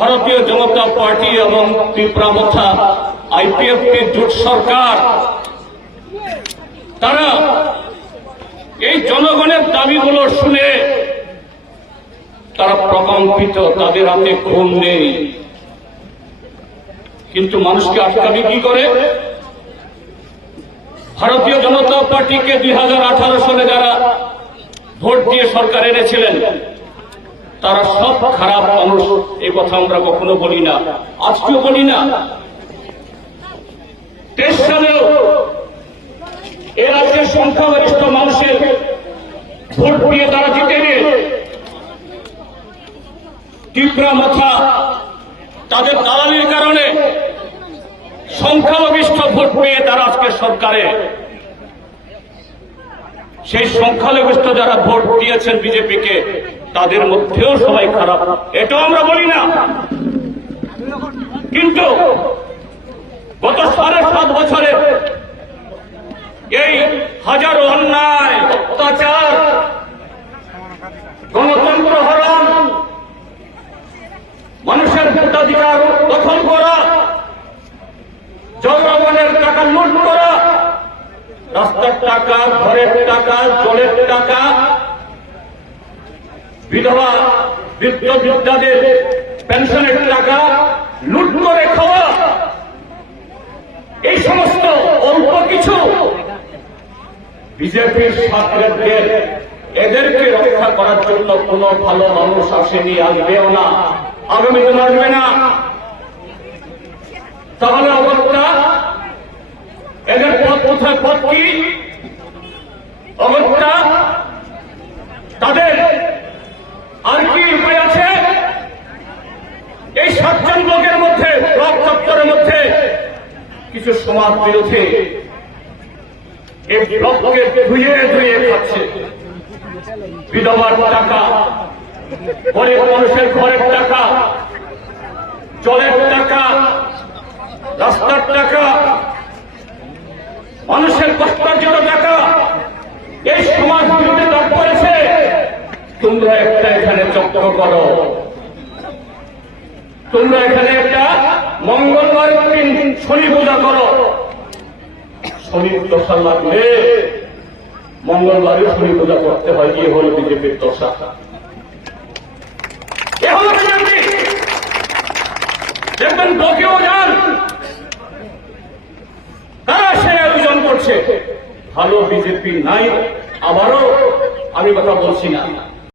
ভারতীয় জনতা পার্টি এবং ত্রিপুরা মথা আইপিএফটি জোট সরকার, তারা এই জনগণের দাবিগুলো শুনে তারা প্রকম্পিত, তাদের হাতে ঘুম নেই। কিন্তু মানুষকে আটকাবে কি করে? ভারতীয় জনতা পার্টিকে দুই হাজার আঠারো সালে যারা ভোট দিয়ে সরকার এনেছিলেন তারা সব খারাপ মানুষ। এই কথা আমরা কখনো বলি না। আজকেও বলি না। তেইশ সালেও রাজ্যের সংখ্যাগরিষ্ঠ মানুষের ভোট দিয়ে তারা জিতে নিয়ে তীব্রা মাথা তাদের দালালির কারণে সংখ্যালঘিষ্ঠ ভোট পেয়ে তারা আজকে সরকারে। সেই সংখ্যালঘিষ্ঠ যারা ভোট দিয়েছেন বিজেপিকে তাদের মধ্যেও সবাই খারাপ। এটাও আমরা বলি না। কিন্তু গত সাড়ে সাত বছরে এই হাজারো অন্যায়, অত্যাচার, গণতন্ত্র হরণ মানুষের ভোটাধিকার দখল করা, জনগণের টাকা লুট করা, রাস্তার টাকা, ঘরের টাকা, জলের টাকা বিধবা বৃদ্ধ বৃদ্ধাদের পেনশনের টাকা লুট করে খাওয়া। এই সমস্ত অল্প কিছু বিজেপির ছাত্রদের এদেরকে রক্ষা করার জন্য কোন ভালো মানুষ আসেনি, আসবেও না, আগামী দিন আসবে না। তাহলে অবস্থা? এদের পথ কোথায়? পথ কি? অবস্থা? কিছু সমাজ বিরোধী এই ধুয়ে ধুয়ে খাচ্ছে। বিধবার টাকা, গরিব মানুষের ঘরের টাকা, জলের টাকা, রাস্তার টাকা, মানুষের টাকা, এই সমাজ লাভ করেছে তোমরা একটা এখানে চক্র করো। তোমরা এখানে একটা মঙ্গলবার দিন শনি পূজা করো। শনির দশা লাগলে মঙ্গলবারে শনি পূজা করতে হয় গিয়ে হল বিজেপির দশা। দেখবেন লোকেও যান। তারা সে আয়োজন করছে? ভালো বিজেপি নাই, আবারও আমি কথা বলছি না।